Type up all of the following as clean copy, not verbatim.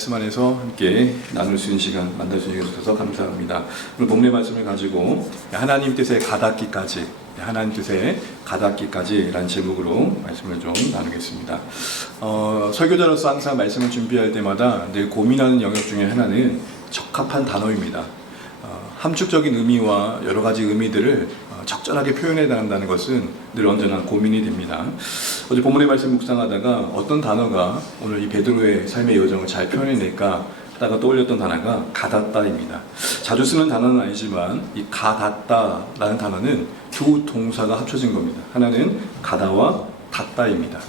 말씀 안에서 함께 나눌 수 있는 시간 만날 수 있게 해주셔서 감사합니다. 오늘 본문의 말씀을 가지고 하나님 뜻에 가닿기까지, 하나님 뜻에 가닿기까지라는 제목으로 말씀을 좀 나누겠습니다. 설교자로서 항상 말씀을 준비할 때마다 늘 고민하는 영역 중에 하나는 적합한 단어입니다. 함축적인 의미와 여러 가지 의미들을 적절하게 표현해야 한다는 것은 늘 언제나 고민이 됩니다. 어제 본문의 말씀 묵상하다가 어떤 단어가 오늘 이 베드로의 삶의 여정을 잘 표현해낼까 하다가 떠올렸던 단어가 가닿다입니다. 자주 쓰는 단어는 아니지만 이 가닿다라는 단어는 두 동사가 합쳐진 겁니다. 하나는 가다와 닿다입니다.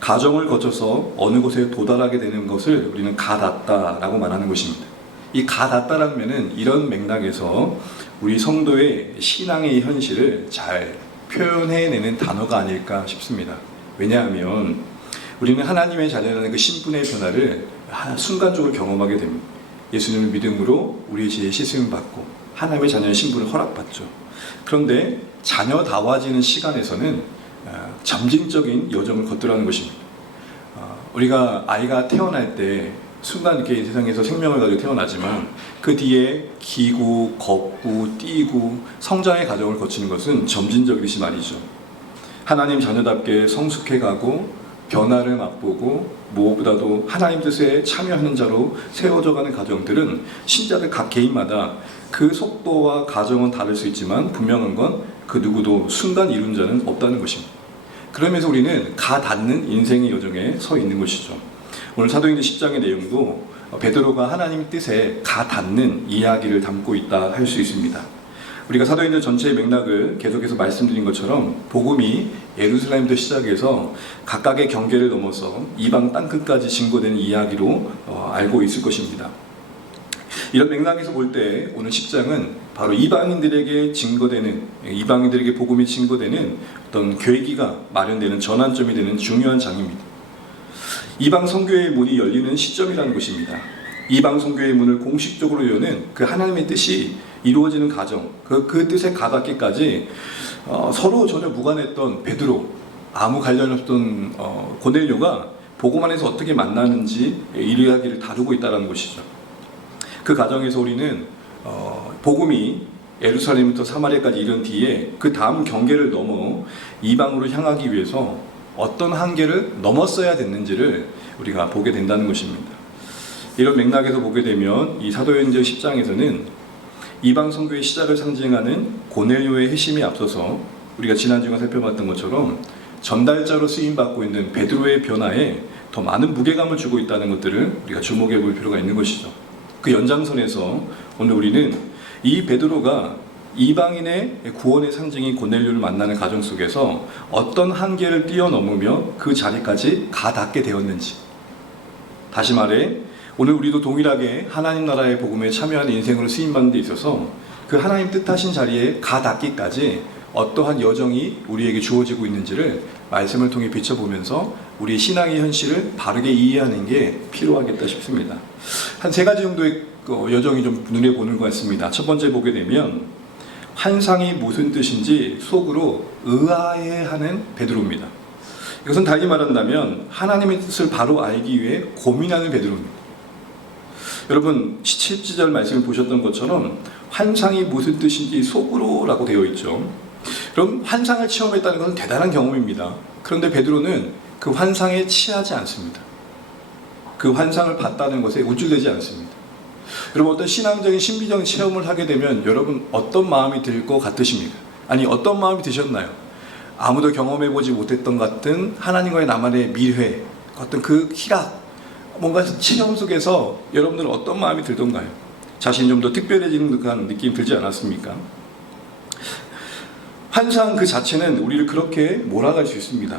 가정을 거쳐서 어느 곳에 도달하게 되는 것을 우리는 가닿다라고 말하는 것입니다. 이 가닿다라는 면은 이런 맥락에서 우리 성도의 신앙의 현실을 잘 표현해내는 단어가 아닐까 싶습니다. 왜냐하면 우리는 하나님의 자녀라는 그 신분의 변화를 순간적으로 경험하게 됩니다. 예수님을 믿음으로 우리의 죄의 씻음을 받고 하나님의 자녀의 신분을 허락받죠. 그런데 자녀다워지는 시간에서는 점진적인 여정을 걷더라는 것입니다. 우리가 아이가 태어날 때 순간 이렇게 세상에서 생명을 가지고 태어나지만 그 뒤에 기고, 걷고, 뛰고 성장의 과정을 거치는 것은 점진적이듯이 말이죠. 하나님 자녀답게 성숙해가고 변화를 맛보고 무엇보다도 하나님 뜻에 참여하는 자로 세워져가는 과정들은 신자들 각 개인마다 그 속도와 과정은 다를 수 있지만 분명한 건 그 누구도 순간 이룬 자는 없다는 것입니다. 그러면서 우리는 가닿는 인생의 여정에 서 있는 것이죠. 오늘 사도행전 10장의 내용도 베드로가 하나님 뜻에 가닿는 이야기를 담고 있다 할 수 있습니다. 우리가 사도행전 전체의 맥락을 계속해서 말씀드린 것처럼 복음이 예루살렘부터 시작해서 각각의 경계를 넘어서 이방 땅끝까지 증거되는 이야기로 알고 있을 것입니다. 이런 맥락에서 볼 때 오늘 10장은 바로 이방인들에게 증거되는, 이방인들에게 복음이 증거되는 어떤 계기가 마련되는 전환점이 되는 중요한 장입니다. 이방 선교의 문이 열리는 시점이라는 것입니다. 이방 선교의 문을 공식적으로 여는 그 하나님의 뜻이 이루어지는 과정, 그 뜻에 가닿기까지 서로 전혀 무관했던 베드로, 아무 관련 없던 고넬료가 복음 안에서 어떻게 만나는지 이 이야기를 다루고 있다는 것이죠. 그 과정에서 우리는 복음이 예루살렘부터 사마리아까지 이른 뒤에 그 다음 경계를 넘어 이방으로 향하기 위해서 어떤 한계를 넘었어야 됐는지를 우리가 보게 된다는 것입니다. 이런 맥락에서 보게 되면 이 사도행전 10장에서는 이방 선교의 시작을 상징하는 고넬료의 회심에 앞서서 우리가 지난주에 살펴봤던 것처럼 전달자로 쓰임받고 있는 베드로의 변화에 더 많은 무게감을 주고 있다는 것들을 우리가 주목해 볼 필요가 있는 것이죠. 그 연장선에서 오늘 우리는 이 베드로가 이방인의 구원의 상징인 고넬료를 만나는 과정 속에서 어떤 한계를 뛰어넘으며 그 자리까지 가닿게 되었는지, 다시 말해 오늘 우리도 동일하게 하나님 나라의 복음에 참여하는 인생으로 쓰임받는 데 있어서 그 하나님 뜻하신 자리에 가닿기까지 어떠한 여정이 우리에게 주어지고 있는지를 말씀을 통해 비춰보면서 우리의 신앙의 현실을 바르게 이해하는 게 필요하겠다 싶습니다. 한 세 가지 정도의 여정이 좀 눈에 보는 것 같습니다. 첫 번째 보게 되면 환상이 무슨 뜻인지 속으로 의아해하는 베드로입니다. 이것은 달리 말한다면 하나님의 뜻을 바로 알기 위해 고민하는 베드로입니다. 여러분 17절 말씀을 보셨던 것처럼 환상이 무슨 뜻인지 속으로라고 되어 있죠. 그럼 환상을 체험했다는 것은 대단한 경험입니다. 그런데 베드로는 그 환상에 취하지 않습니다. 그 환상을 봤다는 것에 우쭐대지 않습니다. 여러분 어떤 신앙적인 신비적인 체험을 하게 되면 여러분 어떤 마음이 들 것 같으십니까? 아니 어떤 마음이 드셨나요? 아무도 경험해보지 못했던 같은 하나님과의 나만의 밀회, 어떤 그 희락, 뭔가 체험 속에서 여러분들은 어떤 마음이 들던가요? 자신이 좀 더 특별해지는 듯한 느낌 들지 않았습니까? 환상 그 자체는 우리를 그렇게 몰아갈 수 있습니다.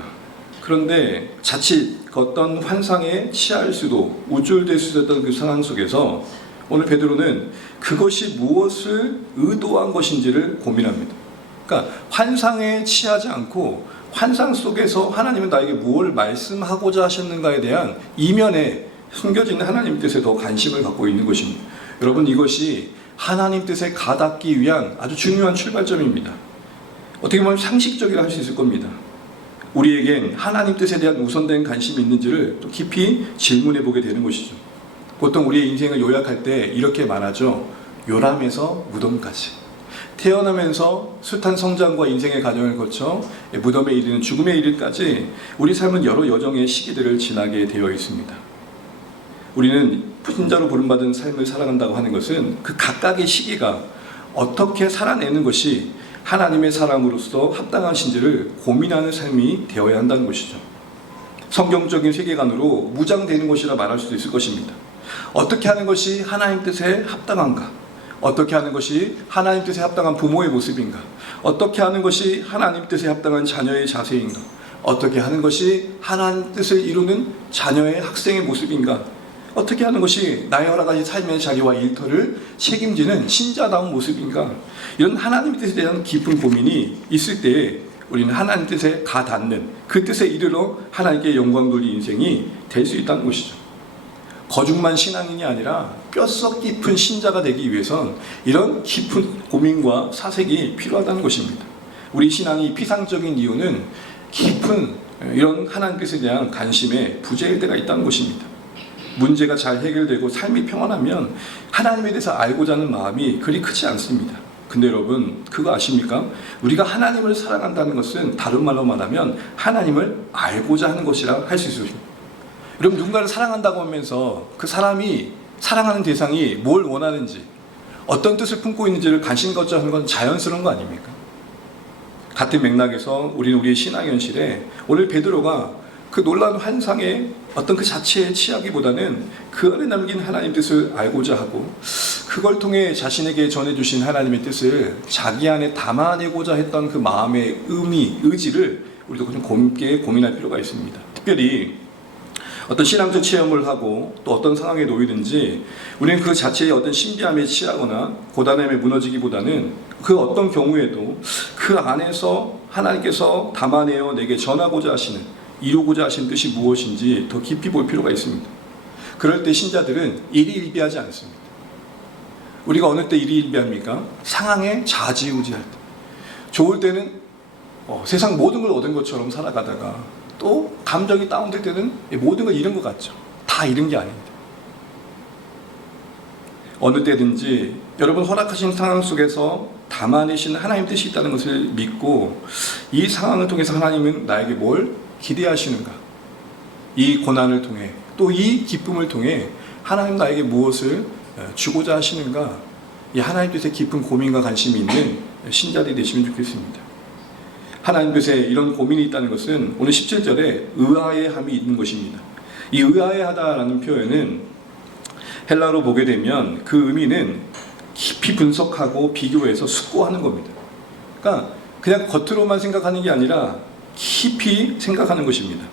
그런데 자칫 어떤 환상에 취할 수도 우쭐될 수 있었던 그 상황 속에서 오늘 베드로는 그것이 무엇을 의도한 것인지를 고민합니다. 그러니까 환상에 취하지 않고 환상 속에서 하나님은 나에게 무엇을 말씀하고자 하셨는가에 대한 이면에 숨겨져 있는 하나님 뜻에 더 관심을 갖고 있는 것입니다. 여러분 이것이 하나님 뜻에 가닿기 위한 아주 중요한 출발점입니다. 어떻게 보면 상식적이라 할 수 있을 겁니다. 우리에겐 하나님 뜻에 대한 우선된 관심이 있는지를 또 깊이 질문해 보게 되는 것이죠. 보통 우리의 인생을 요약할 때 이렇게 말하죠. 요람에서 무덤까지. 태어나면서 숱한 성장과 인생의 과정을 거쳐 무덤에 이르는 죽음에 이르기까지 우리 삶은 여러 여정의 시기들을 지나게 되어 있습니다. 우리는 부신자로 부름받은 삶을 살아간다고 하는 것은 그 각각의 시기가 어떻게 살아내는 것이 하나님의 사람으로서 합당하신지를 고민하는 삶이 되어야 한다는 것이죠. 성경적인 세계관으로 무장되는 것이라 말할 수도 있을 것입니다. 어떻게 하는 것이 하나님 뜻에 합당한가? 어떻게 하는 것이 하나님 뜻에 합당한 부모의 모습인가? 어떻게 하는 것이 하나님 뜻에 합당한 자녀의 자세인가? 어떻게 하는 것이 하나님 뜻을 이루는 자녀의 학생의 모습인가? 어떻게 하는 것이 나의 여러 가지 삶의 자리와 일터를 책임지는 신자다운 모습인가? 이런 하나님 뜻에 대한 깊은 고민이 있을 때에 우리는 하나님 뜻에 가닿는 그 뜻에 이르러 하나님께 영광 돌릴 인생이 될 수 있다는 것이죠. 거중만 신앙인이 아니라 뼛속 깊은 신자가 되기 위해선 이런 깊은 고민과 사색이 필요하다는 것입니다. 우리 신앙이 피상적인 이유는 깊은 이런 하나님 뜻에 대한 관심에 부재일 때가 있다는 것입니다. 문제가 잘 해결되고 삶이 평안하면 하나님에 대해서 알고자 하는 마음이 그리 크지 않습니다. 근데 여러분 그거 아십니까? 우리가 하나님을 사랑한다는 것은 다른 말로 말하면 하나님을 알고자 하는 것이라 할 수 있습니다. 여러분 누군가를 사랑한다고 하면서 그 사람이 사랑하는 대상이 뭘 원하는지 어떤 뜻을 품고 있는지를 관심 갖자 하는 건 자연스러운 거 아닙니까? 같은 맥락에서 우리는 우리의 신앙 현실에 오늘 베드로가 그 놀라운 환상의 어떤 그 자체에 취하기보다는 그 안에 남긴 하나님 뜻을 알고자 하고 그걸 통해 자신에게 전해주신 하나님의 뜻을 자기 안에 담아내고자 했던 그 마음의 의지를 우리도 좀 깊게 고민할 필요가 있습니다. 특별히 어떤 신앙적 체험을 하고 또 어떤 상황에 놓이든지 우리는 그 자체의 어떤 신비함에 취하거나 고단함에 무너지기보다는 그 어떤 경우에도 그 안에서 하나님께서 담아내어 내게 전하고자 하시는 이루고자 하시는 뜻이 무엇인지 더 깊이 볼 필요가 있습니다. 그럴 때 신자들은 일희일비하지 않습니다. 우리가 어느 때 일희일비합니까? 상황에 좌지우지할 때. 좋을 때는 세상 모든 걸 얻은 것처럼 살아가다가 또 감정이 다운될 때는 모든 걸 잃은 것 같죠. 다 잃은 게 아닙니다. 어느 때든지 여러분 허락하신 상황 속에서 담아내시는 하나님 뜻이 있다는 것을 믿고 이 상황을 통해서 하나님은 나에게 뭘 기대하시는가? 이 고난을 통해 또 이 기쁨을 통해 하나님 나에게 무엇을 주고자 하시는가? 이 하나님 뜻에 깊은 고민과 관심이 있는 신자들이 되시면 좋겠습니다. 하나님 뜻에 이런 고민이 있다는 것은 오늘 17절에 의아해함이 있는 것입니다. 이 의아해하다라는 표현은 헬라로 보게 되면 그 의미는 깊이 분석하고 비교해서 숙고하는 겁니다. 그러니까 그냥 겉으로만 생각하는 게 아니라 깊이 생각하는 것입니다.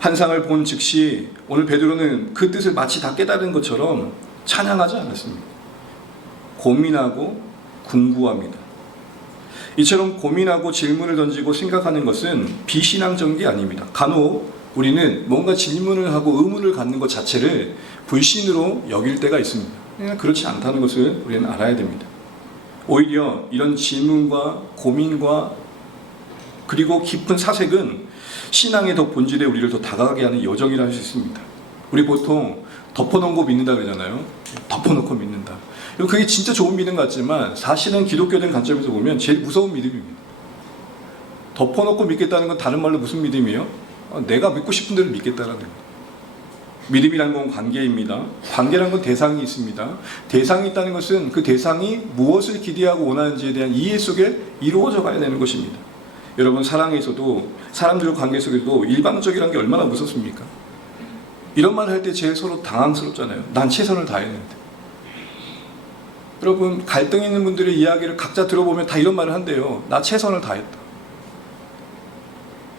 환상을 본 즉시 오늘 베드로는 그 뜻을 마치 다 깨달은 것처럼 찬양하지 않았습니다. 고민하고 궁구합니다. 이처럼 고민하고 질문을 던지고 생각하는 것은 비신앙적인 게 아닙니다. 간혹 우리는 뭔가 질문을 하고 의문을 갖는 것 자체를 불신으로 여길 때가 있습니다. 그렇지 않다는 것을 우리는 알아야 됩니다. 오히려 이런 질문과 고민과 그리고 깊은 사색은 신앙의 더 본질에 우리를 더 다가가게 하는 여정이라 할 수 있습니다. 우리 보통 덮어놓은 거 믿는다 그러잖아요. 덮어놓고 믿는다. 그게 진짜 좋은 믿음 같지만 사실은 기독교적인 관점에서 보면 제일 무서운 믿음입니다. 덮어놓고 믿겠다는 건 다른 말로 무슨 믿음이에요? 내가 믿고 싶은 대로 믿겠다라는 거예요. 믿음이란 건 관계입니다. 관계란 건 대상이 있습니다. 대상이 있다는 것은 그 대상이 무엇을 기대하고 원하는지에 대한 이해 속에 이루어져 가야 되는 것입니다. 여러분 사랑에서도 사람들과 관계 속에도 일방적이라는 게 얼마나 무섭습니까? 이런 말을 할 때 제일 서로 당황스럽잖아요. 난 최선을 다했는데. 여러분 갈등 있는 분들의 이야기를 각자 들어보면 다 이런 말을 한대요. 나 최선을 다했다.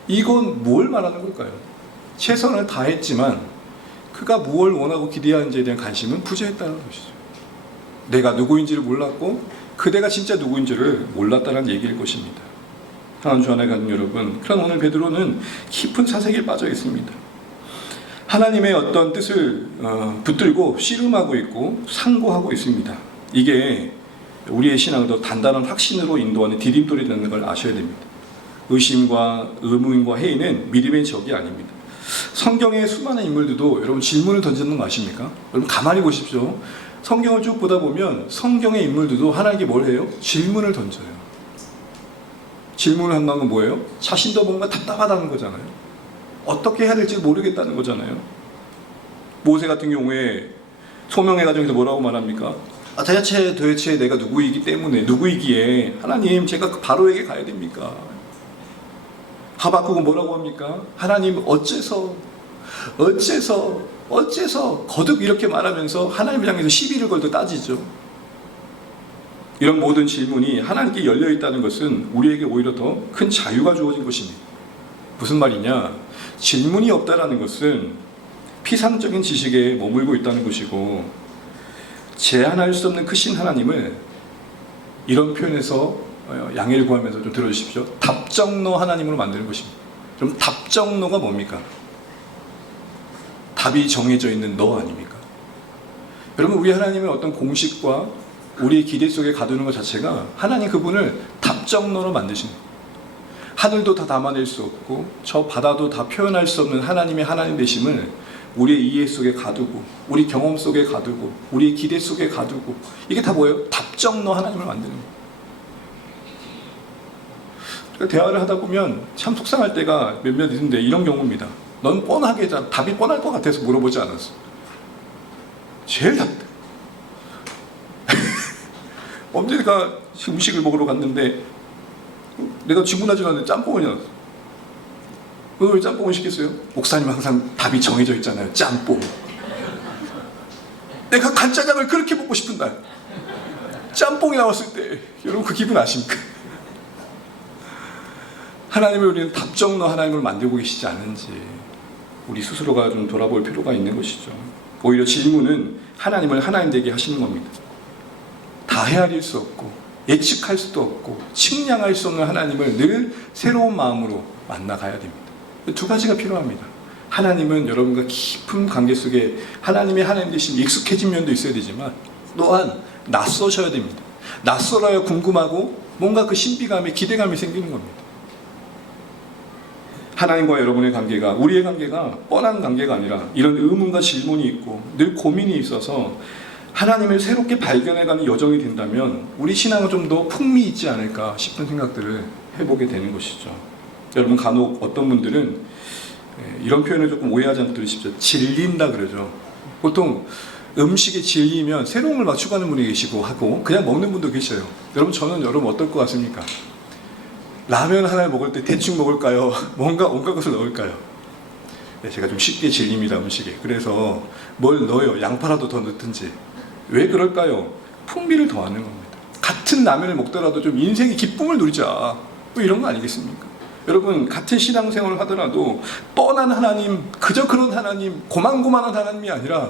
이건 뭘 말하는 걸까요? 최선을 다했지만 그가 무엇을 원하고 기대하는지에 대한 관심은 부재했다는 것이죠. 내가 누구인지를 몰랐고 그대가 진짜 누구인지를 몰랐다는 얘기일 것입니다. 사랑하는 주 안에 가는 여러분, 그럼 오늘 베드로는 깊은 사색에 빠져 있습니다. 하나님의 어떤 뜻을 붙들고 씨름하고 있고 상고하고 있습니다. 이게 우리의 신앙을 더 단단한 확신으로 인도하는 디딤돌이 되는 걸 아셔야 됩니다. 의심과 의문과 회의는 믿음의 적이 아닙니다. 성경의 수많은 인물들도 여러분 질문을 던지는 거 아십니까? 여러분 가만히 보십시오. 성경을 쭉 보다 보면 성경의 인물들도 하나님께 뭘 해요? 질문을 던져요. 질문을 한다는 건 뭐예요? 자신도 뭔가 답답하다는 거잖아요. 어떻게 해야 될지 모르겠다는 거잖아요. 모세 같은 경우에 소명의 과정에서 뭐라고 말합니까? 도대체 내가 누구이기에 하나님 제가 그 바로에게 가야 됩니까? 하박국은 뭐라고 합니까? 하나님 어째서 거듭 이렇게 말하면서 하나님을 향해서 시비를 걸도 따지죠. 이런 모든 질문이 하나님께 열려 있다는 것은 우리에게 오히려 더 큰 자유가 주어진 것입니다. 무슨 말이냐? 질문이 없다라는 것은 피상적인 지식에 머물고 있다는 것이고, 제한할 수 없는 크신 하나님을 이런 표현에서 양해를 구하면서 좀 들어주십시오. 답정너 하나님으로 만드는 것입니다. 그럼 답정너가 뭡니까? 답이 정해져 있는 너 아닙니까? 여러분, 우리 하나님의 어떤 공식과 우리의 기대 속에 가두는 것 자체가 하나님 그분을 답정너로 만드신 거예요. 하늘도 다 담아낼 수 없고 저 바다도 다 표현할 수 없는 하나님의 하나님 되심을 우리의 이해 속에 가두고, 우리 경험 속에 가두고, 우리의 기대 속에 가두고, 이게 다 뭐예요? 답정너 하나님을 만드는 거예요. 그러니까 대화를 하다 보면 참 속상할 때가 몇몇 있는데 이런 경우입니다. 넌 뻔하게 답이 뻔할 것 같아서 물어보지 않았어. 제일 답답해. 언제가 음식을 먹으러 갔는데 내가 주문하지 않았는데 짬뽕을 나왔어. 너 왜 짬뽕을 시켰어요? 목사님 항상 답이 정해져 있잖아요. 짬뽕. 내가 간짜장을 그렇게 먹고 싶은 날 짬뽕이 나왔을 때 여러분 그 기분 아십니까? 하나님을 우리는 답정너 하나님을 만들고 계시지 않은지 우리 스스로가 좀 돌아볼 필요가 있는 것이죠. 오히려 질문은 하나님을 하나님 되게 하시는 겁니다. 다 헤아릴 수 없고 예측할 수도 없고 측량할 수 없는 하나님을 늘 새로운 마음으로 만나가야 됩니다. 두 가지가 필요합니다. 하나님은 여러분과 깊은 관계 속에 하나님의 하나님 되신 익숙해진 면도 있어야 되지만 또한 낯서셔야 됩니다. 낯설어야 궁금하고 뭔가 그 신비감에 기대감이 생기는 겁니다. 하나님과 여러분의 관계가, 우리의 관계가 뻔한 관계가 아니라 이런 의문과 질문이 있고 늘 고민이 있어서 하나님을 새롭게 발견해가는 여정이 된다면 우리 신앙은 좀 더 풍미 있지 않을까 싶은 생각들을 해보게 되는 것이죠. 여러분, 간혹 어떤 분들은 이런 표현을 조금 오해하지 않고 들으십시오. 질린다 그러죠. 보통 음식에 질리면 새로운 걸 막 추가하는 분이 계시고 하고 그냥 먹는 분도 계셔요. 여러분 어떨 것 같습니까? 라면 하나를 먹을 때 대충 먹을까요? 뭔가 온갖 것을 넣을까요? 제가 좀 쉽게 질립니다, 음식에. 그래서 뭘 넣어요? 양파라도 더 넣든지. 왜 그럴까요? 풍미를 더하는 겁니다. 같은 라면을 먹더라도 좀 인생의 기쁨을 누리자. 뭐 이런 거 아니겠습니까? 여러분, 같은 신앙생활을 하더라도 뻔한 하나님, 그저 그런 하나님, 고만고만한 하나님이 아니라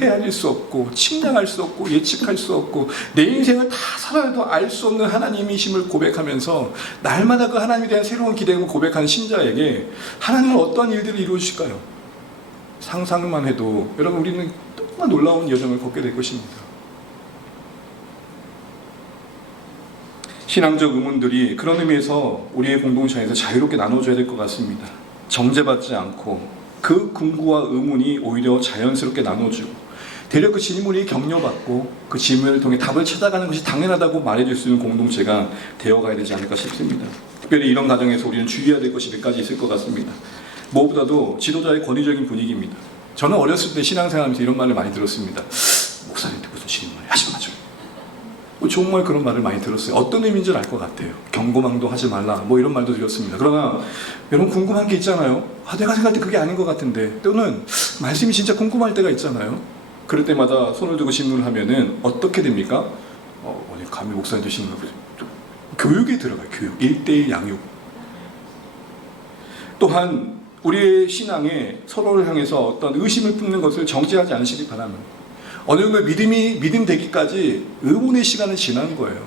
헤아릴 수 없고 측량할 수 없고 예측할 수 없고 내 인생을 다 살아도 알 수 없는 하나님이심을 고백하면서 날마다 그 하나님에 대한 새로운 기대감을 고백하는 신자에게 하나님은 어떤 일들을 이루어주실까요? 상상만 해도 여러분, 우리는 정말 놀라운 여정을 걷게 될 것입니다. 신앙적 의문들이 그런 의미에서 우리의 공동체에서 자유롭게 나눠져야 될 것 같습니다. 정죄받지 않고 그 궁구와 의문이 오히려 자연스럽게 나눠지고 대려 그 질문이 격려받고 그 질문을 통해 답을 찾아가는 것이 당연하다고 말해줄 수 있는 공동체가 되어가야 되지 않을까 싶습니다. 특별히 이런 과정에서 우리는 주의해야 될 것이 몇 가지 있을 것 같습니다. 무엇보다도 지도자의 권위적인 분위기입니다. 저는 어렸을 때 신앙생활하면서 이런 말을 많이 들었습니다. 목사님한테 무슨 질문을 하지 마죠. 정말 그런 말을 많이 들었어요. 어떤 의미인 줄 알 것 같아요. 경고망도 하지 말라, 뭐 이런 말도 들었습니다. 그러나 여러분, 궁금한 게 있잖아요. 내가 생각할 때 그게 아닌 것 같은데, 또는 말씀이 진짜 궁금할 때가 있잖아요. 그럴 때마다 손을 들고 질문을 하면은 어떻게 됩니까? 감히 목사님 되시는 거 교육에 들어가요. 교육, 1:1 양육. 또한 우리의 신앙에 서로를 향해서 어떤 의심을 품는 것을 정지하지 않으시기 바랍니다. 어느 정도 믿음 되기까지 의문의 시간을 지난 거예요.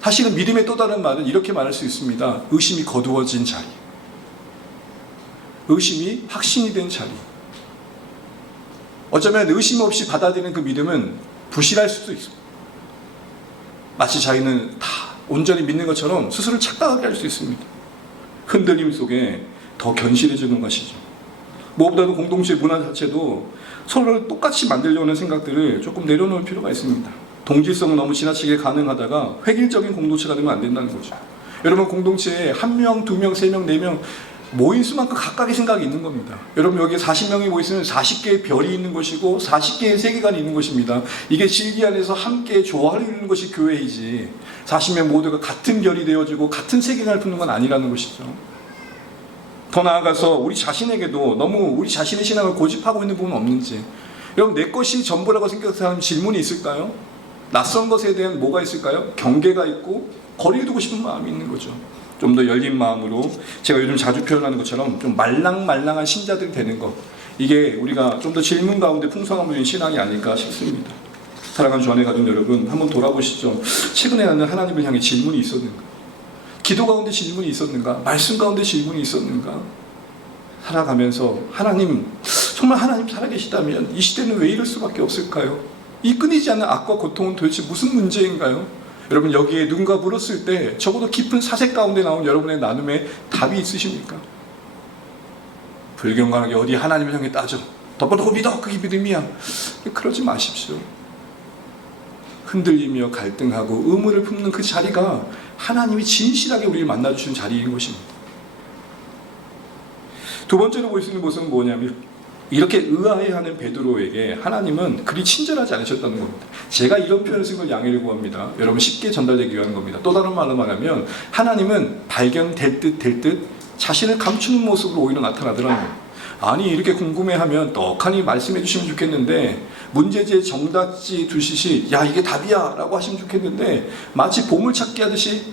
사실은 믿음의 또 다른 말은 이렇게 말할 수 있습니다. 의심이 거두어진 자리, 의심이 확신이 된 자리. 어쩌면 의심 없이 받아들이는 그 믿음은 부실할 수도 있습니다. 마치 자기는 다 온전히 믿는 것처럼 스스로를 착각하게 할 수 있습니다. 흔들림 속에 더 견실해지는 것이죠. 무엇보다도 공동체 문화 자체도 서로를 똑같이 만들려는 생각들을 조금 내려놓을 필요가 있습니다. 동질성은 너무 지나치게 가능하다가 획일적인 공동체가 되면 안 된다는 거죠. 여러분, 공동체에 1명, 2명, 3명, 4명 모인 수만큼 각각의 생각이 있는 겁니다. 여러분, 여기 40명이 모였으면 40개의 별이 있는 것이고 40개의 세계관이 있는 것입니다. 이게 진리 안에서 함께 조화를 이루는 것이 교회이지 40명 모두가 같은 별이 되어지고 같은 세계관을 품는 건 아니라는 것이죠. 더 나아가서 우리 자신에게도 너무 우리 자신의 신앙을 고집하고 있는 부분은 없는지, 여러분, 내 것이 전부라고 생각하는 사람 질문이 있을까요? 낯선 것에 대한 뭐가 있을까요? 경계가 있고 거리를 두고 싶은 마음이 있는 거죠. 좀 더 열린 마음으로, 제가 요즘 자주 표현하는 것처럼 좀 말랑말랑한 신자들이 되는 것, 이게 우리가 좀 더 질문 가운데 풍성함을 누린 신앙이 아닐까 싶습니다. 사랑하는 주 안에 가진 여러분, 한번 돌아보시죠. 최근에 나는 하나님을 향해 질문이 있었는가? 기도 가운데 질문이 있었는가? 말씀 가운데 질문이 있었는가? 살아가면서 하나님, 정말 하나님 살아계시다면 이 시대는 왜 이럴 수밖에 없을까요? 이 끊이지 않는 악과 고통은 도대체 무슨 문제인가요? 여러분, 여기에 누군가 물었을 때 적어도 깊은 사색 가운데 나온 여러분의 나눔에 답이 있으십니까? 불경건하게 어디 하나님을 향해 따져 덮어놓고 믿어, 그게 믿음이야. 그러지 마십시오. 흔들리며 갈등하고 의문을 품는 그 자리가 하나님이 진실하게 우리를 만나주시는 자리인 것입니다. 두 번째로 볼 수 있는 모습은 뭐냐면, 이렇게 의아해하는 베드로에게 하나님은 그리 친절하지 않으셨다는 겁니다. 제가 이런 표현을 쓴 걸 양해를 구합니다. 여러분, 쉽게 전달되기 위한 겁니다. 또 다른 말로 말하면 하나님은 발견될 듯 자신을 감추는 모습으로 오히려 나타나더라는 거예요. 아니, 이렇게 궁금해하면 떡하니 말씀해 주시면 좋겠는데, 문제지에 정답지 두시시 야, 이게 답이야 라고 하시면 좋겠는데, 마치 보물찾기 하듯이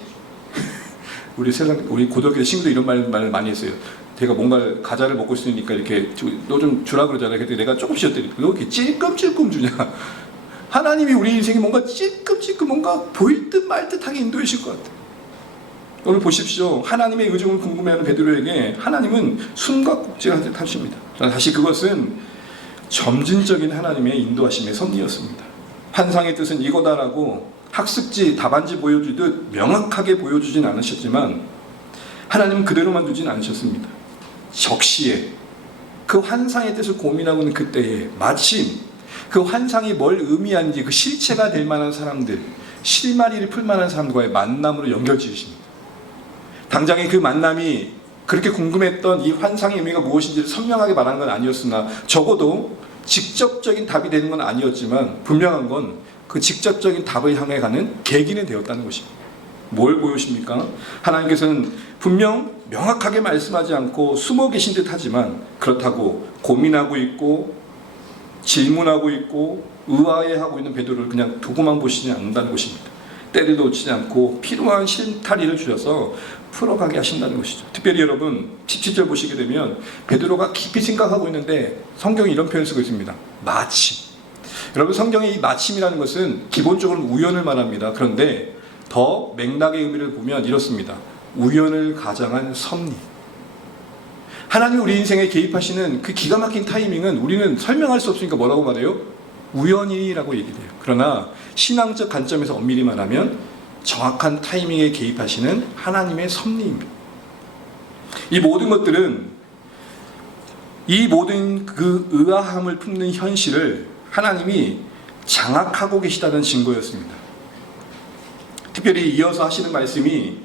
우리 고등학교 친구들 이런 말을 많이 했어요. 제가 뭔가 과자를 먹고 있으니까 이렇게 너 좀 주라 그러잖아요. 그때 내가 조금씩 줬더니 너 이렇게 찔끔찔끔 주냐. 하나님이 우리 인생에 뭔가 찔끔찔끔 뭔가 보일 듯 말 듯하게 인도해 주실 것 같아요. 오늘 보십시오. 하나님의 의중을 궁금해하는 베드로에게 하나님은 숨가꼭질을 하십니다. 다시 그것은 점진적인 하나님의 인도하심의 섭리였습니다. 환상의 뜻은 이거다라고 학습지, 답안지 보여주듯 명확하게 보여주진 않으셨지만 하나님은 그대로만 두진 않으셨습니다. 적시에 그 환상의 뜻을 고민하고 있는 그때에 마침 그 환상이 뭘 의미하는지 그 실체가 될 만한 사람들, 실마리를 풀 만한 사람과의 만남으로 연결지으십니다. 당장에 그 만남이 그렇게 궁금했던 이 환상의 의미가 무엇인지를 선명하게 말하는 건 아니었으나 적어도 직접적인 답이 되는 건 아니었지만 분명한 건 그 직접적인 답을 향해 가는 계기는 되었다는 것입니다. 뭘 보여주십니까? 하나님께서는 분명 명확하게 말씀하지 않고 숨어 계신 듯 하지만 그렇다고 고민하고 있고 질문하고 있고 의아해하고 있는 베드로를 그냥 두고만 보시지 않는다는 것입니다. 때를 놓치지 않고 필요한 실타리를 주셔서 풀어가게 하신다는 것이죠. 특별히 여러분 17절 보시게 되면 베드로가 깊이 생각하고 있는데 성경이 이런 표현을 쓰고 있습니다. 마침. 여러분, 성경의 이 마침이라는 것은 기본적으로 우연을 말합니다. 그런데 더 맥락의 의미를 보면 이렇습니다. 우연을 가장한 섭리. 하나님이 우리 인생에 개입하시는 그 기가 막힌 타이밍은 우리는 설명할 수 없으니까 뭐라고 말해요? 우연이라고 얘기해요. 그러나 신앙적 관점에서 엄밀히 말하면 정확한 타이밍에 개입하시는 하나님의 섭리입니다. 이 모든 것들은 이 모든 그 의아함을 품는 현실을 하나님이 장악하고 계시다는 증거였습니다. 특별히 이어서 하시는 말씀이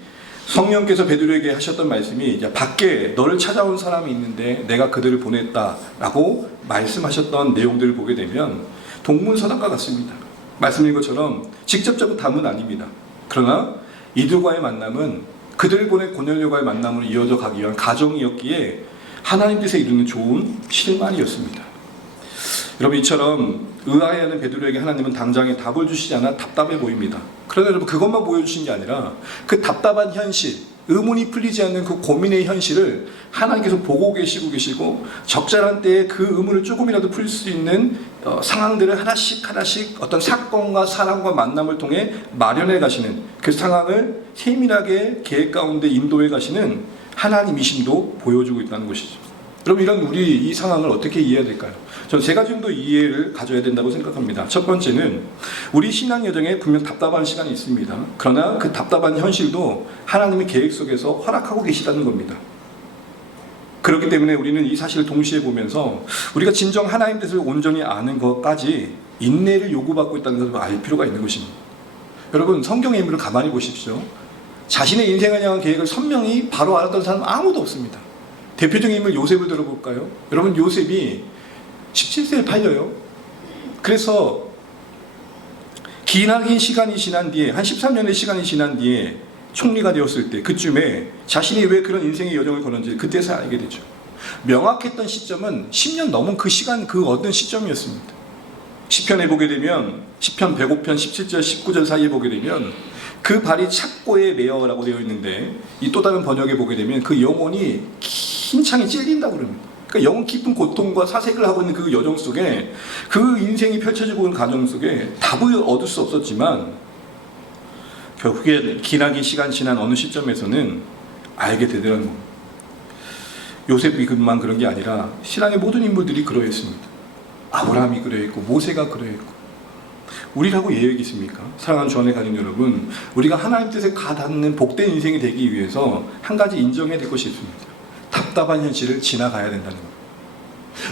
성령께서 베드로에게 하셨던 말씀이 밖에 너를 찾아온 사람이 있는데 내가 그들을 보냈다라고 말씀하셨던 내용들을 보게 되면 동문서답과 같습니다. 말씀인 것처럼 직접적인 답은 아닙니다. 그러나 이들과의 만남은 그들을 보낸 고넬료와의 만남으로 이어져 가기 위한 가정이었기에 하나님 뜻에 이루는 좋은 실마리였습니다. 여러분, 이처럼 의아해하는 베드로에게 하나님은 당장에 답을 주시지 않아 답답해 보입니다. 그러나 여러분, 그것만 보여주신 게 아니라 그 답답한 현실, 의문이 풀리지 않는 그 고민의 현실을 하나님께서 보고 계시고 적절한 때에 그 의문을 조금이라도 풀 수 있는 상황들을 하나씩 어떤 사건과 사람과 만남을 통해 마련해 가시는, 그 상황을 세밀하게 계획 가운데 인도해 가시는 하나님이심도 보여주고 있다는 것이죠. 여러분, 이런 우리 이 상황을 어떻게 이해해야 될까요? 저는 세 가지 정도 이해를 가져야 된다고 생각합니다. 첫 번째는 우리 신앙 여정에 분명 답답한 시간이 있습니다. 그러나 그 답답한 현실도 하나님의 계획 속에서 허락하고 계시다는 겁니다. 그렇기 때문에 우리는 이 사실을 동시에 보면서 우리가 진정 하나님 뜻을 온전히 아는 것까지 인내를 요구받고 있다는 것을 알 필요가 있는 것입니다. 여러분, 성경의 인물을 가만히 보십시오. 자신의 인생을 향한 계획을 선명히 바로 알았던 사람은 아무도 없습니다. 대표적인 인물 요셉을 들어볼까요? 여러분, 요셉이 17세에 팔려요. 그래서 기나긴 시간이 지난 뒤에, 한 13년의 시간이 지난 뒤에 총리가 되었을 때, 그쯤에 자신이 왜 그런 인생의 여정을 걸었는지 그때서 알게 되죠. 명확했던 시점은 10년 넘은 그 시간, 그 어떤 시점이었습니다. 시편에 보게 되면, 시편 105편 17절 19절 사이에 보게 되면 그 발이 착고에 매어라고 되어 있는데, 이 또 다른 번역에 보게 되면 그 영혼이 긴 창에 찔린다고 그럽니다. 그러니까 영혼 깊은 고통과 사색을 하고 있는 그 여정 속에, 그 인생이 펼쳐지고 있는 과정 속에 답을 얻을 수 없었지만 결국에 기나긴 시간 지난 어느 시점에서는 알게 되더라는 겁니다. 요셉이 그만 그런 게 아니라 신앙의 모든 인물들이 그러했습니다. 아브라함이 그러했고 모세가 그러했고, 우리라고 예외가 있습니까? 사랑하는 주 안에 가진 여러분, 우리가 하나님 뜻에 가닿는 복된 인생이 되기 위해서 한 가지 인정해야 될 것이 있습니다. 답답한 현실을 지나가야 된다는 겁니다.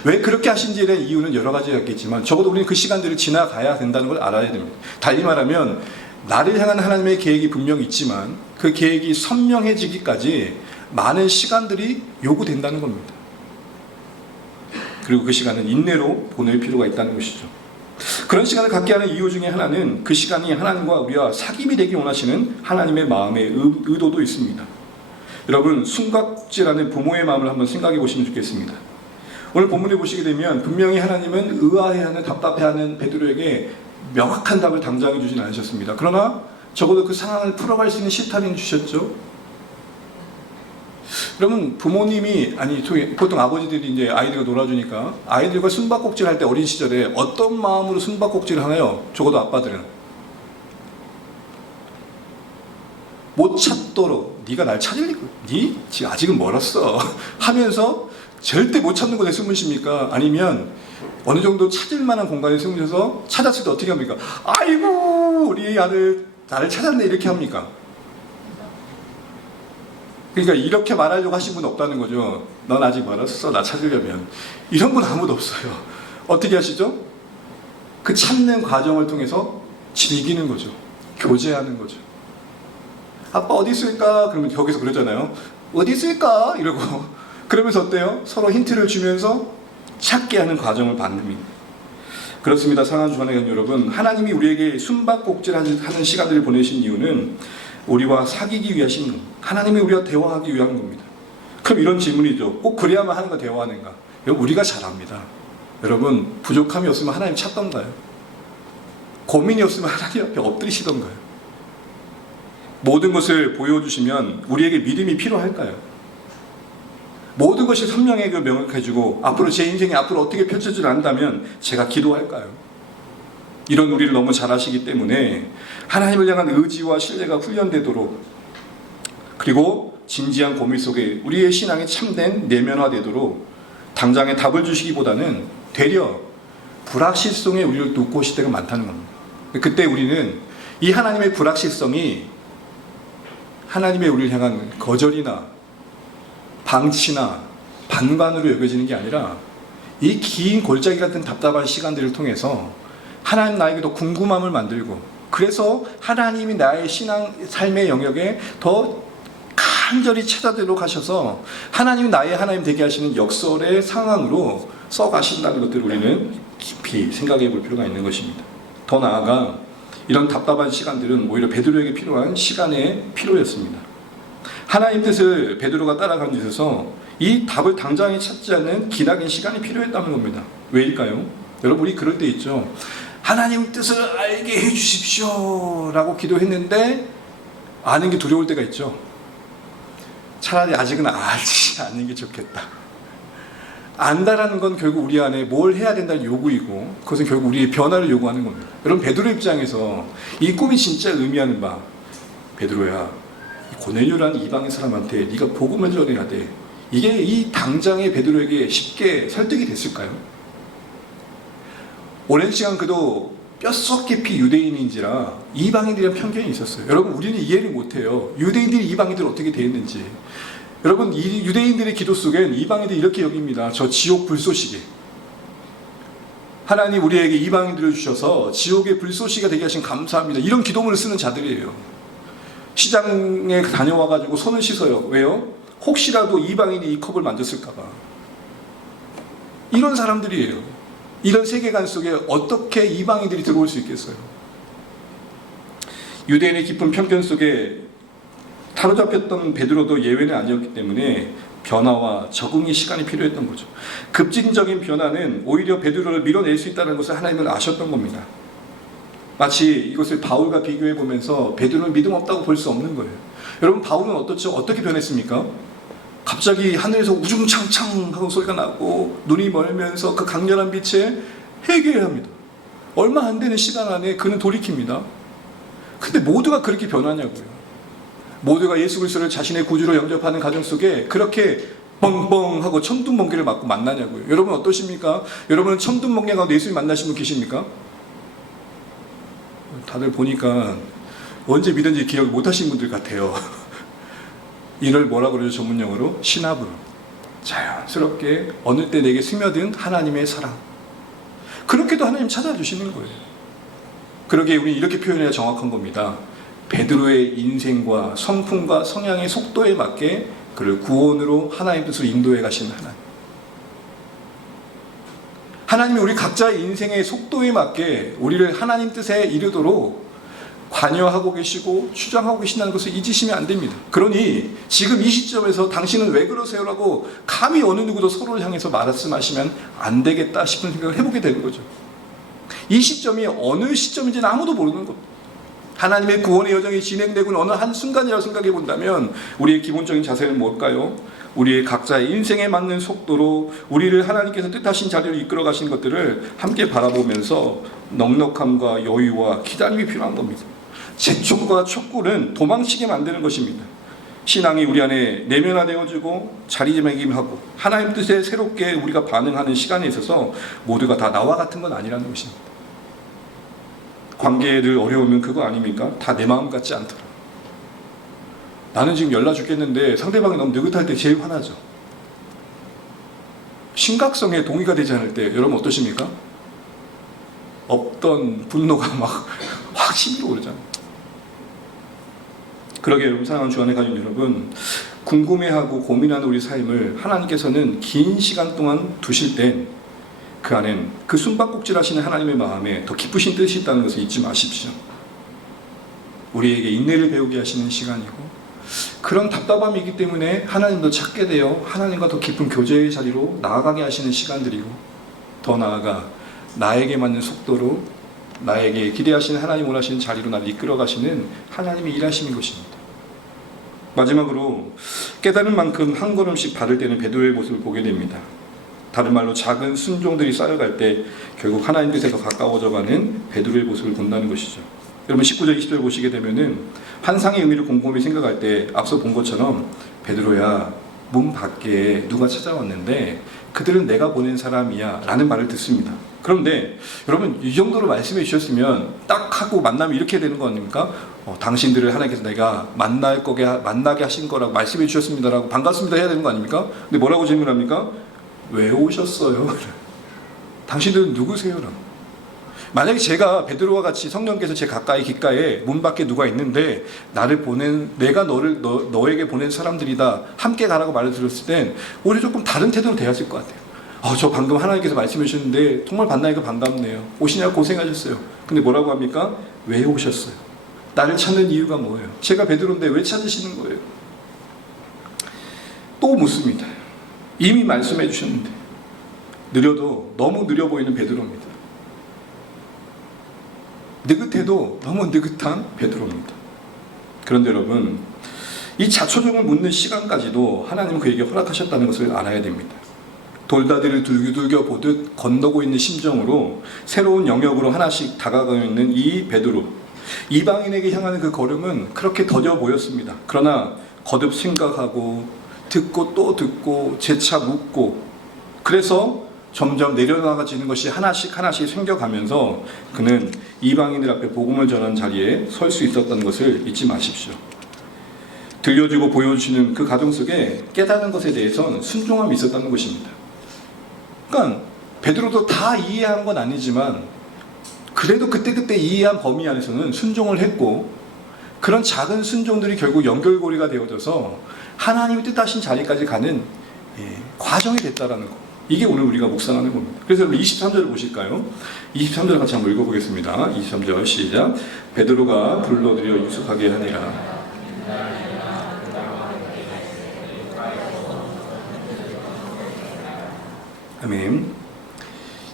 왜 그렇게 하신지에 대한 이유는 여러 가지가 있겠지만 적어도 우리는 그 시간들을 지나가야 된다는 걸 알아야 됩니다. 달리 말하면 나를 향한 하나님의 계획이 분명히 있지만 그 계획이 선명해지기까지 많은 시간들이 요구된다는 겁니다. 그리고 그 시간은 인내로 보낼 필요가 있다는 것이죠. 그런 시간을 갖게 하는 이유 중에 하나는 그 시간이 하나님과 우리와 사귐이 되기 원하시는 하나님의 마음의 의도도 있습니다. 여러분, 숨가꼭질하는 부모의 마음을 한번 생각해 보시면 좋겠습니다. 오늘 본문을 보시게 되면 분명히 하나님은 의아해하는, 답답해하는 베드로에게 명확한 답을 당장해 주진 않으셨습니다. 그러나 적어도 그 상황을 풀어갈 수 있는 실타리는 주셨죠. 그러면 부모님이, 아니 보통 아버지들이 이제 아이들과 놀아주니까 아이들과 숨바꼭질 할 때 어린 시절에 어떤 마음으로 숨바꼭질을 하나요? 적어도 아빠들은 못 찾도록, 네가 날 찾을 리가, 네 지금 아직은 멀었어 하면서 절대 못 찾는 곳에 숨을 쉽니까? 아니면 어느 정도 찾을 만한 공간에 숨으셔서 찾았을 때 어떻게 합니까? 아이고 우리 아들 나를 찾았네 이렇게 합니까? 그러니까 이렇게 말하려고 하신 분 없다는 거죠. 넌 아직 멀었어, 나 찾으려면. 이런 분 아무도 없어요. 어떻게 하시죠? 그 찾는 과정을 통해서 즐기는 거죠. 교제하는 거죠. 아빠 어디 있을까? 그러면 거기서 그러잖아요. 어디 있을까? 이러고 그러면서 어때요? 서로 힌트를 주면서 찾게 하는 과정을 받습니다. 그렇습니다. 사랑하는 주안의 여러분, 하나님이 우리에게 숨바꼭질하는 시간들을 보내신 이유는 우리와 사귀기 위하신 겁니다. 하나님이 우리와 대화하기 위한 겁니다. 그럼 이런 질문이죠. 꼭 그래야만 하는가, 대화하는가? 여러분, 우리가 잘합니다. 여러분, 부족함이 없으면 하나님 찾던가요? 고민이 없으면 하나님 앞에 엎드리시던가요? 모든 것을 보여주시면 우리에게 믿음이 필요할까요? 모든 것이 선명하게 명확해지고 앞으로 제 인생이 앞으로 어떻게 펼쳐질 안다면 제가 기도할까요? 이런 우리를 너무 잘 아시기 때문에 하나님을 향한 의지와 신뢰가 훈련되도록, 그리고 진지한 고민 속에 우리의 신앙이 참된 내면화되도록 당장에 답을 주시기보다는 되려 불확실성에 우리를 놓고 오실 때가 많다는 겁니다. 그때 우리는 이 하나님의 불확실성이 하나님의 우리를 향한 거절이나 방치나 반관으로 여겨지는 게 아니라 이 긴 골짜기 같은 답답한 시간들을 통해서 하나님 나에게 더 궁금함을 만들고, 그래서 하나님이 나의 신앙 삶의 영역에 더 간절히 찾아들도록 하셔서 하나님이 나의 하나님 되게 하시는 역설의 상황으로 써가신다는 것들을 우리는 깊이 생각해 볼 필요가 있는 것입니다. 더 나아가 이런 답답한 시간들은 오히려 베드로에게 필요한 시간의 필요였습니다. 하나님 뜻을 베드로가 따라가는 데 있어서 이 답을 당장에 찾지 않는 기나긴 시간이 필요했다는 겁니다. 왜일까요? 여러분, 우리 그럴 때 있죠. 하나님 뜻을 알게 해주십시오 라고 기도했는데 아는 게 두려울 때가 있죠. 차라리 아직은 알지 않는 게 좋겠다. 안다라는 건 결국 우리 안에 뭘 해야 된다는 요구이고, 그것은 결국 우리의 변화를 요구하는 겁니다. 여러분, 베드로 입장에서 이 꿈이 진짜 의미하는 바, 베드로야, 고넬료라는 이방인 사람한테 네가 복음을 전해야 돼. 이게 이 당장의 베드로에게 쉽게 설득이 됐을까요? 오랜 시간 그도 뼛속 깊이 유대인인지라 이방인들이란 편견이 있었어요. 여러분, 우리는 이해를 못해요. 유대인들이 이방인들 어떻게 되었는지. 여러분, 이 유대인들의 기도 속엔 이방인들이 이렇게 여깁니다. 저 지옥 불쏘시개. 하나님 우리에게 이방인들을 주셔서 지옥의 불쏘시개가 되게 하신 감사합니다. 이런 기도문을 쓰는 자들이에요. 시장에 다녀와가지고 손을 씻어요. 왜요? 혹시라도 이방인이 이 컵을 만졌을까봐. 이런 사람들이에요. 이런 세계관 속에 어떻게 이방인들이 들어올 수 있겠어요? 유대인의 깊은 편견 속에 사로잡혔던 베드로도 예외는 아니었기 때문에 변화와 적응의 시간이 필요했던 거죠. 급진적인 변화는 오히려 베드로를 밀어낼 수 있다는 것을 하나님은 아셨던 겁니다. 마치 이것을 바울과 비교해 보면서 베드로는 믿음 없다고 볼 수 없는 거예요. 여러분, 바울은 어떻죠? 어떻게 변했습니까? 갑자기 하늘에서 우중창창 하고 소리가 나고 눈이 멀면서 그 강렬한 빛에 회개를 합니다. 얼마 안 되는 시간 안에 그는 돌이킵니다. 근데 모두가 그렇게 변하냐고요. 모두가 예수 그리스도를 자신의 구주로 영접하는 과정 속에 그렇게 뻥뻥하고 천둥번개를 맞고 만나냐고요. 여러분 어떠십니까? 여러분은 천둥번개가 예수님 만나신 분 계십니까? 다들 보니까 언제 믿은지 기억 못하신 분들 같아요. 이를 뭐라 그러죠? 전문용어로 신압으로. 자연스럽게 어느 때 내게 스며든 하나님의 사랑. 그렇게도 하나님 찾아주시는 거예요. 그러기에 우리는 이렇게 표현해야 정확한 겁니다. 베드로의 인생과 성품과 성향의 속도에 맞게 그를 구원으로 하나님 뜻으로 인도해 가시는 하나님. 하나님이 우리 각자의 인생의 속도에 맞게 우리를 하나님 뜻에 이르도록 관여하고 계시고 주장하고 계신다는 것을 잊으시면 안 됩니다. 그러니 지금 이 시점에서 당신은 왜 그러세요라고 감히 어느 누구도 서로를 향해서 말씀하시면 안 되겠다 싶은 생각을 해보게 되는 거죠. 이 시점이 어느 시점인지는 아무도 모르는 겁니다. 하나님의 구원의 여정이 진행되고 있는 어느 한순간이라고 생각해 본다면 우리의 기본적인 자세는 뭘까요? 우리의 각자의 인생에 맞는 속도로 우리를 하나님께서 뜻하신 자리로 이끌어 가신 것들을 함께 바라보면서 넉넉함과 여유와 기다림이 필요한 겁니다. 재촉과 촉구는 도망치게 만드는 것입니다. 신앙이 우리 안에 내면화되어지고 자리매김하고 하나님 뜻에 새롭게 우리가 반응하는 시간에 있어서 모두가 다 나와 같은 건 아니라는 것입니다. 관계를 어려우면 그거 아닙니까? 다 내 마음 같지 않더라. 나는 지금 열나 죽겠는데 상대방이 너무 느긋할 때 제일 화나죠. 심각성에 동의가 되지 않을 때 여러분 어떠십니까? 없던 분노가 막 확 치밀어 오르잖아요. 그러게 여러분, 사랑하는 주 안에 가진 여러분, 궁금해하고 고민하는 우리 삶을 하나님께서는 긴 시간 동안 두실 땐 그 안엔 그 숨바꼭질 하시는 하나님의 마음에 더 깊으신 뜻이 있다는 것을 잊지 마십시오. 우리에게 인내를 배우게 하시는 시간이고, 그런 답답함이기 때문에 하나님도 찾게 되어 하나님과 더 깊은 교제의 자리로 나아가게 하시는 시간들이고, 더 나아가 나에게 맞는 속도로 나에게 기대하시는 하나님 원하시는 자리로 나를 이끌어 가시는 하나님의 일하심인 것입니다. 마지막으로 깨달은 만큼 한 걸음씩 발을 떼는 베드로의 모습을 보게 됩니다. 다른 말로 작은 순종들이 쌓여갈 때 결국 하나님 뜻에 더 가까워져가는 베드로의 모습을 본다는 것이죠. 여러분 19절 20절 보시게 되면은 환상의 의미를 곰곰이 생각할 때 앞서 본 것처럼 베드로야, 문 밖에 누가 찾아왔는데 그들은 내가 보낸 사람이야 라는 말을 듣습니다. 그런데 여러분, 이 정도로 말씀해 주셨으면 딱 하고 만나면 이렇게 되는 거 아닙니까? 당신들을 하나님께서 내가 만나게 하신 거라고 말씀해 주셨습니다라고 반갑습니다 해야 되는 거 아닙니까? 근데 뭐라고 질문합니까? 왜 오셨어요? 당신들은 누구세요? 만약에 제가 베드로와 같이 성령께서 제 가까이 귓가에 문 밖에 누가 있는데 나를 보낸, 내가 너에게 보낸 사람들이다, 함께 가라고 말을 들었을 땐 오히려 조금 다른 태도로 대했을 것 같아요. 저 방금 하나님께서 말씀해 주셨는데 정말 만나니까 반갑네요. 오시냐고 고생하셨어요. 근데 뭐라고 합니까? 왜 오셨어요? 나를 찾는 이유가 뭐예요? 제가 베드로인데 왜 찾으시는 거예요? 또 묻습니다. 이미 말씀해 주셨는데 느려도 너무 느려 보이는 베드로입니다. 느긋해도 너무 느긋한 베드로입니다. 그런데 여러분, 이 자초정을 묻는 시간까지도 하나님은 그에게 허락하셨다는 것을 알아야 됩니다. 돌다리를 두들겨 보듯 건너고 있는 심정으로 새로운 영역으로 하나씩 다가가고 있는 이 베드로, 이방인에게 향하는 그 걸음은 그렇게 더뎌 보였습니다. 그러나 거듭 생각하고 듣고 또 듣고 재차 묻고, 그래서 점점 내려나가지는 것이 하나씩 생겨가면서 그는 이방인들 앞에 복음을 전하는 자리에 설 수 있었다는 것을 잊지 마십시오. 들려주고 보여주시는 그 과정 속에 깨달은 것에 대해서는 순종함이 있었다는 것입니다. 그러니까 베드로도 다 이해한 건 아니지만 그래도 그때그때 이해한 범위 안에서는 순종을 했고, 그런 작은 순종들이 결국 연결고리가 되어져서 하나님이 뜻하신 자리까지 가는 과정이 됐다라는 거. 이게 오늘 우리가 묵상하는 겁니다. 그래서 23절을 보실까요? 23절 같이 한번 읽어보겠습니다. 23절 시작. 베드로가 불러들여 유숙하게 하니라. 아멘.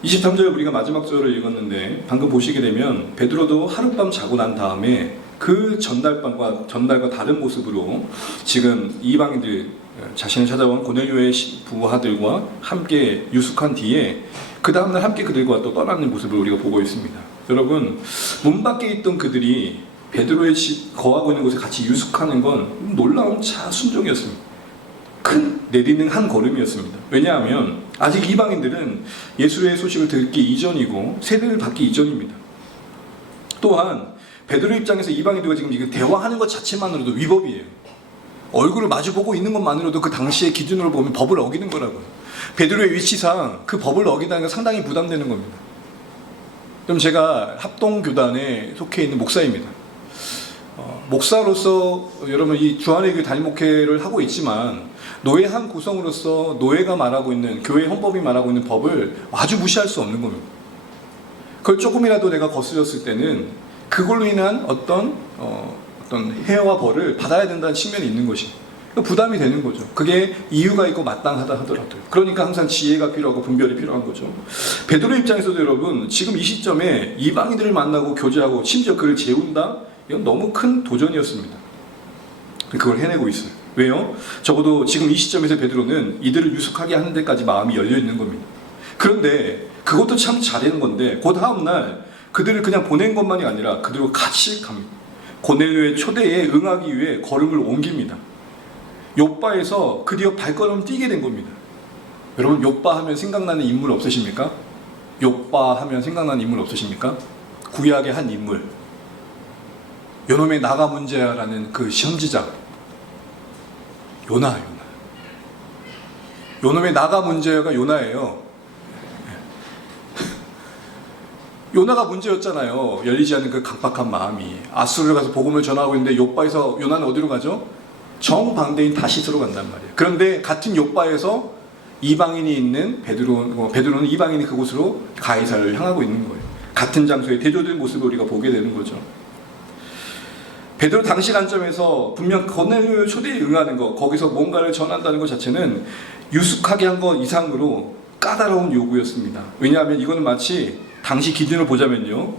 23절 우리가 마지막 절을 읽었는데 방금 보시게 되면 베드로도 하룻밤 자고 난 다음에 그 전날과 다른 모습으로 지금 이방인들 자신을 찾아온 고넬료의 부하들과 함께 유숙한 뒤에 그 다음날 함께 그들과 또 떠나는 모습을 우리가 보고 있습니다. 여러분, 문 밖에 있던 그들이 베드로의 집 거하고 있는 곳에 같이 유숙하는 건 놀라운 순종이었습니다. 큰 내딛는 한 걸음이었습니다. 왜냐하면 아직 이방인들은 예수의 소식을 듣기 이전이고 세례를 받기 이전입니다. 또한 베드로 입장에서 이방인들과 지금 이거 대화하는 것 자체만으로도 위법이에요. 얼굴을 마주보고 있는 것만으로도 그 당시의 기준으로 보면 법을 어기는 거라고요. 베드로의 위치상 그 법을 어긴다는 건 상당히 부담되는 겁니다. 그럼 제가 합동교단에 속해 있는 목사입니다. 목사로서 여러분 이 주안의 교회 단임 목회를 하고 있지만 노예 한 구성으로서 노예가 말하고 있는, 교회 헌법이 말하고 있는 법을 아주 무시할 수 없는 겁니다. 그걸 조금이라도 내가 거스렸을 때는 그걸로 인한 어떤 해와 벌을 받아야 된다는 측면이 있는 것이 부담이 되는 거죠. 그게 이유가 있고 마땅하다 하더라도요. 그러니까 항상 지혜가 필요하고 분별이 필요한 거죠. 베드로 입장에서도 여러분 지금 이 시점에 이방인들을 만나고 교제하고 심지어 그를 재운다? 이건 너무 큰 도전이었습니다. 그걸 해내고 있어요. 왜요? 적어도 지금 이 시점에서 베드로는 이들을 유숙하게 하는 데까지 마음이 열려 있는 겁니다. 그런데 그것도 참 잘하는 건데 그 다음날 그들을 그냥 보낸 것만이 아니라 그들과 같이 갑니다. 고넬료의 초대에 응하기 위해 걸음을 옮깁니다. 욥바에서 그리어 발걸음을 뛰게 된 겁니다. 여러분 욥바 하면 생각나는 인물 없으십니까? 욥바 하면 생각나는 인물 없으십니까? 구약의 한 인물, 요놈의 나가 문제야라는 그 선지자 요나. 요놈의 나가 문제야가 요나예요. 요나가 문제였잖아요. 열리지 않는 그 강박한 마음이. 아수르를 가서 복음을 전하고 있는데 욥바에서 요나는 어디로 가죠? 정반대인 다시스로 간단 말이에요. 그런데 같은 욥바에서 이방인이 있는 베드로는 이방인이 그곳으로 가이사를 향하고 있는 거예요. 같은 장소에 대조된 모습을 우리가 보게 되는 거죠. 베드로 당시 관점에서 분명 고넬료의 초대에 응하는 것, 거기서 뭔가를 전한다는 것 자체는 유숙하게 한 것 이상으로 까다로운 요구였습니다. 왜냐하면 이거는 마치 당시 기준을 보자면요,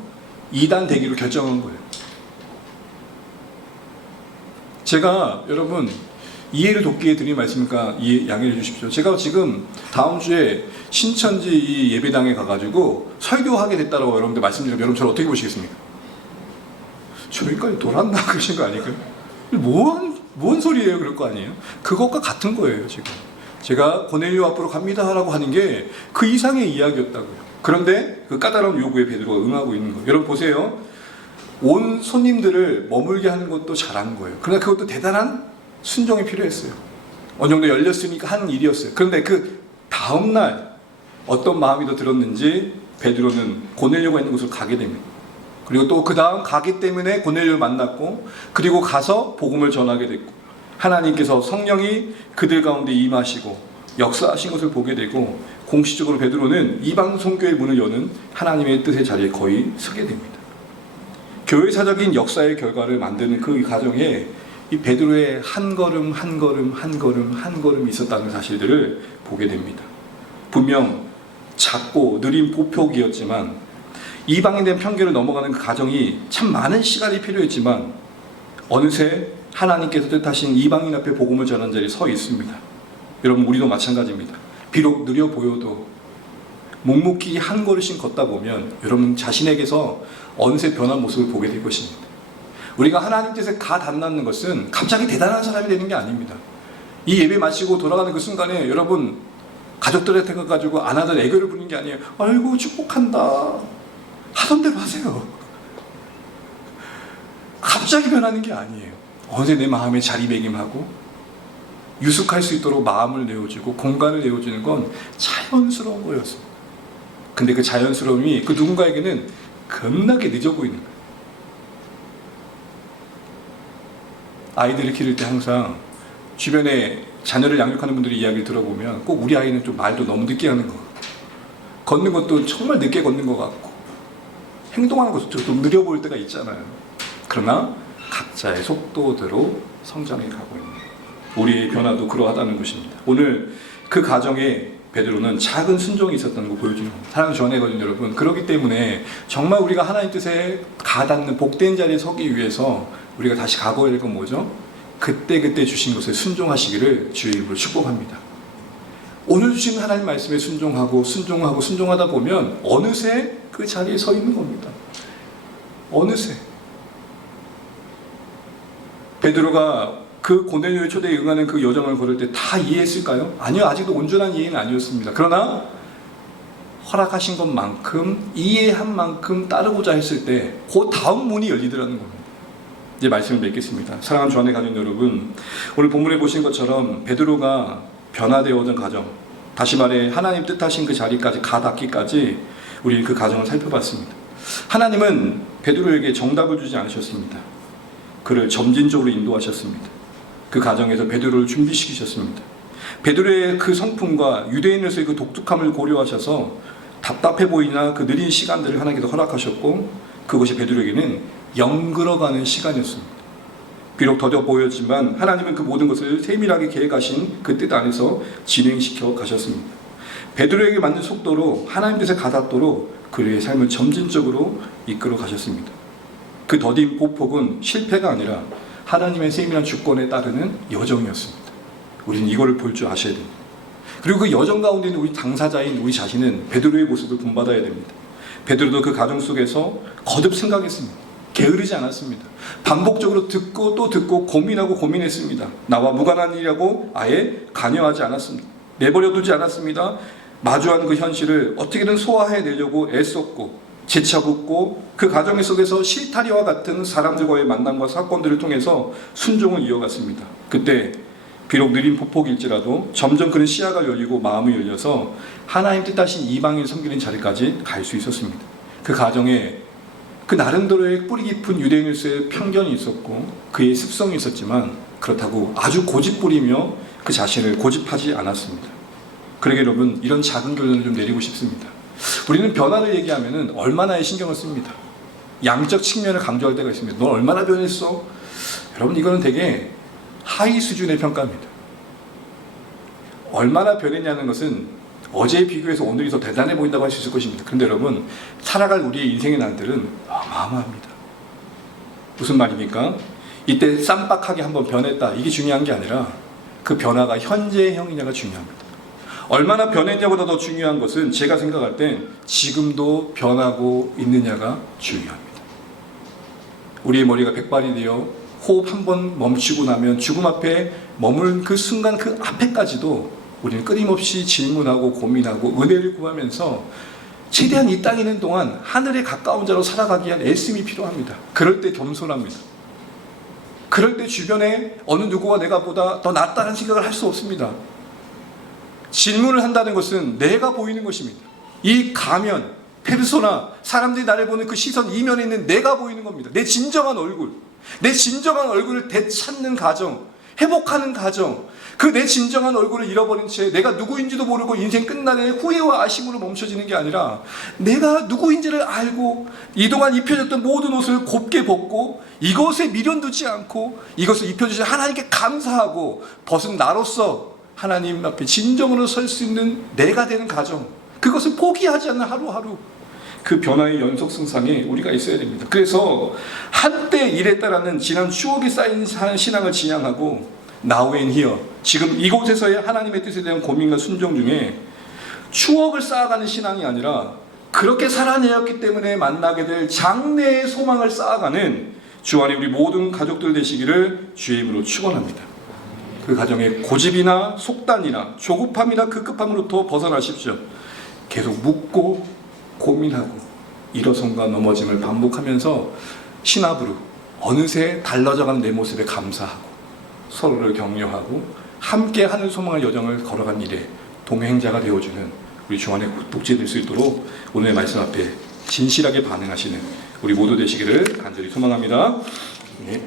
이단 되기로 결정한 거예요. 제가 여러분 이해를 돕기 위해 드린 말씀이니까 양해해 주십시오. 제가 지금 다음 주에 신천지 이 예배당에 가가지고 설교하게 됐다라고 여러분들 말씀드리면 여러분 저를 어떻게 보시겠습니까? 저기까지 돌았나 그러신 거 아닐까요? 뭔 소리예요? 그럴 거 아니에요? 그것과 같은 거예요. 지금 제가 고넬료 앞으로 갑니다 라고 하는 게 그 이상의 이야기였다고요. 그런데 그 까다로운 요구에 베드로가 응하고 있는 거예요. 여러분 보세요. 온 손님들을 머물게 하는 것도 잘한 거예요. 그러나 그것도 대단한 순종이 필요했어요. 어느 정도 열렸으니까 하는 일이었어요. 그런데 그 다음날 어떤 마음이 더 들었는지 베드로는 고넬료가 있는 곳으로 가게 됩니다. 그리고 또 그 다음 가기 때문에 고넬료를 만났고, 그리고 가서 복음을 전하게 됐고, 하나님께서 성령이 그들 가운데 임하시고 역사하신 것을 보게 되고, 공식적으로 베드로는 이방 선교의 문을 여는 하나님의 뜻의 자리에 거의 서게 됩니다. 교회사적인 역사의 결과를 만드는 그 과정에 이 베드로의 한 걸음 한 걸음 한 걸음 한 걸음이 있었다는 사실들을 보게 됩니다. 분명 작고 느린 보폭이었지만 이방에 대한 편견을 넘어가는 그 과정이 참 많은 시간이 필요했지만 어느새 하나님께서 뜻하신 이방인 앞에 복음을 전하는 자리에 서 있습니다. 여러분 우리도 마찬가지입니다. 비록 느려 보여도 묵묵히 한 걸음씩 걷다 보면 여러분 자신에게서 어느새 변한 모습을 보게 될 것입니다. 우리가 하나님 뜻에 닿는 것은 갑자기 대단한 사람이 되는 게 아닙니다. 이 예배 마치고 돌아가는 그 순간에 여러분 가족들한테 가가지고 안 하던 애교를 부리는 게 아니에요. 아이고 축복한다 하던 대로 하세요. 갑자기 변하는 게 아니에요. 어느새 내 마음에 자리매김하고 유숙할 수 있도록 마음을 내어주고 공간을 내어주는 건 자연스러운 거였습니다. 근데 그 자연스러움이 그 누군가에게는 겁나게 늦어 보이는 거예요. 아이들을 기를 때 항상 주변에 자녀를 양육하는 분들의 이야기를 들어보면 꼭 우리 아이는 좀 말도 너무 늦게 하는 것 같고, 걷는 것도 정말 늦게 걷는 것 같고, 행동하는 것도 좀 느려 보일 때가 있잖아요. 그러나 각자의 속도대로 성장해 가고 있는 우리의 변화도 그러하다는 것입니다. 오늘 그 가정에 베드로는 작은 순종이 있었다는 걸 보여주는 겁니다. 사랑하는 전해거든 여러분, 그렇기 때문에 정말 우리가 하나님 뜻에 가닿는 복된 자리에 서기 위해서 우리가 다시 각오해야 될 건 뭐죠? 그때 주신 것에 순종하시기를 주의 이름으로 축복합니다. 오늘 주신 하나님 말씀에 순종하다 보면 어느새 그 자리에 서 있는 겁니다. 어느새. 베드로가 그 고넬료의 초대에 응하는 그 여정을 걸을 때 다 이해했을까요? 아니요, 아직도 온전한 이해는 아니었습니다. 그러나 허락하신 것만큼, 이해한 만큼 따르고자 했을 때 그 다음 문이 열리더라는 겁니다. 이제 말씀을 맺겠습니다. 사랑하는 주 안에 가진 여러분, 오늘 본문에 보신 것처럼 베드로가 변화되어 오던 과정, 다시 말해 하나님 뜻하신 그 자리까지 닿기까지 우리는 그 과정을 살펴봤습니다. 하나님은 베드로에게 정답을 주지 않으셨습니다. 그를 점진적으로 인도하셨습니다. 그 과정에서 베드로를 준비시키셨습니다. 베드로의 그 성품과 유대인으로서의 그 독특함을 고려하셔서 답답해 보이나 그 느린 시간들을 하나님께서 허락하셨고, 그것이 베드로에게는 영글어가는 시간이었습니다. 비록 더뎌 보였지만 하나님은 그 모든 것을 세밀하게 계획하신 그 뜻 안에서 진행시켜 가셨습니다. 베드로에게 맞는 속도로 하나님 뜻에 가닿도록 그의 삶을 점진적으로 이끌어 가셨습니다. 그 더딘 보폭은 실패가 아니라 하나님의 세밀한 주권에 따르는 여정이었습니다. 우리는 이거를 볼 줄 아셔야 됩니다. 그리고 그 여정 가운데 있는 우리 당사자인 우리 자신은 베드로의 모습을 본받아야 됩니다. 베드로도 그 과정 속에서 거듭 생각했습니다. 게으르지 않았습니다. 반복적으로 듣고 또 듣고 고민했습니다. 나와 무관한 일이라고 아예 관여하지 않았습니다. 내버려두지 않았습니다. 마주한 그 현실을 어떻게든 소화해내려고 애썼고 재차붙고 그 과정 속에서 실타리와 같은 사람들과의 만남과 사건들을 통해서 순종을 이어갔습니다. 그때 비록 느린 폭폭일지라도 점점 그는 시야가 열리고 마음이 열려서 하나님 뜻하신 이방인 섬기는 자리까지 갈 수 있었습니다. 그 과정에 그 나름대로의 뿌리 깊은 유대인으로서의 편견이 있었고 그의 습성이 있었지만 그렇다고 아주 고집부리며 그 자신을 고집하지 않았습니다. 그러게 여러분, 이런 작은 결론을 좀 내리고 싶습니다. 우리는 변화를 얘기하면 얼마나에 신경을 씁니다. 양적 측면을 강조할 때가 있습니다. 넌 얼마나 변했어? 여러분, 이거는 되게 하위 수준의 평가입니다. 얼마나 변했냐는 것은 어제에 비교해서 오늘이 더 대단해 보인다고 할 수 있을 것입니다. 그런데 여러분, 살아갈 우리의 인생의 날들은 어마어마합니다. 무슨 말입니까? 이때 쌈박하게 한번 변했다, 이게 중요한 게 아니라 그 변화가 현재형이냐가 중요합니다. 얼마나 변했냐보다 더 중요한 것은 제가 생각할 땐 지금도 변하고 있느냐가 중요합니다. 우리의 머리가 백발이 되어 호흡 한번 멈추고 나면 죽음 앞에 머물 그 순간 그 앞에까지도 우리는 끊임없이 질문하고 고민하고 은혜를 구하면서 최대한 이 땅에 있는 동안 하늘에 가까운 자로 살아가기 위한 애씀이 필요합니다. 그럴 때 겸손합니다. 그럴 때 주변에 어느 누구가 내가 보다 더 낫다는 생각을 할 수 없습니다. 질문을 한다는 것은 내가 보이는 것입니다. 이 가면, 페르소나, 사람들이 나를 보는 그 시선 이면에 있는 내가 보이는 겁니다. 내 진정한 얼굴, 내 진정한 얼굴을 되찾는 과정, 회복하는 과정, 그 내 진정한 얼굴을 잃어버린 채 내가 누구인지도 모르고 인생 끝날에 후회와 아쉬움으로 멈춰지는 게 아니라 내가 누구인지를 알고 이동안 입혀졌던 모든 옷을 곱게 벗고 이것에 미련 두지 않고 이것을 입혀주신 하나님께 감사하고 벗은 나로서 하나님 앞에 진정으로 설 수 있는 내가 되는 과정, 그것을 포기하지 않는 하루하루, 그 변화의 연속승상에 우리가 있어야 됩니다. 그래서 한때 일했다라는 지난 추억이 쌓인 신앙을 지향하고 Now and here, 지금 이곳에서의 하나님의 뜻에 대한 고민과 순종 중에 추억을 쌓아가는 신앙이 아니라 그렇게 살아내었기 때문에 만나게 될 장래의 소망을 쌓아가는 주 안에 우리 모든 가족들 되시기를 주의 이름으로 축원합니다. 그 가정에 고집이나 속단이나 조급함이나 급급함으로부터 벗어나십시오. 계속 묻고 고민하고 일어선과 넘어짐을 반복하면서 신압으로 어느새 달라져가는 내 모습에 감사하고 서로를 격려하고 함께하는 소망의 여정을 걸어간 일에 동행자가 되어주는 우리 주안의 복지 될 수 있도록 오늘의 말씀 앞에 진실하게 반응하시는 우리 모두 되시기를 간절히 소망합니다. 네.